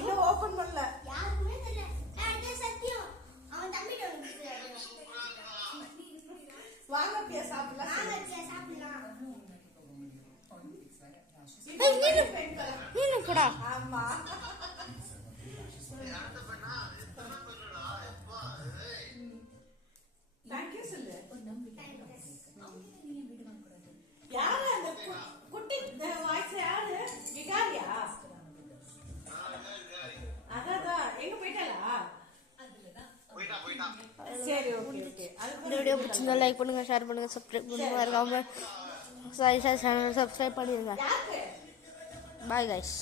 இன்னும் ஓபன் பண்ணல. யாருக்குமே தெரியல. அது சத்தியம். அவன் தம்பிட்ட வந்து வாங்க பியா சாப்பிடலாம். வாங்க பியா சாப்பிடலாம். நீனு போடா. ஆமா. தேங்க்யூ சொல்லு. யாரு அந்த குட்டி வாய்ஸ் யாரு? விகாரியா? அதான் எங்க போயிட்டாளா? சரி ஓகே ஓகே. இந்த வீடியோ பிடிச்சிருந்தா லைக் பண்ணுங்க, ஷேர் பண்ணுங்க, சப்ஸ்கிரைப் பண்ணுங்க, மறக்காம சேனல் சப்ஸ்கிரைப் பண்ணிடுங்க. Bye guys.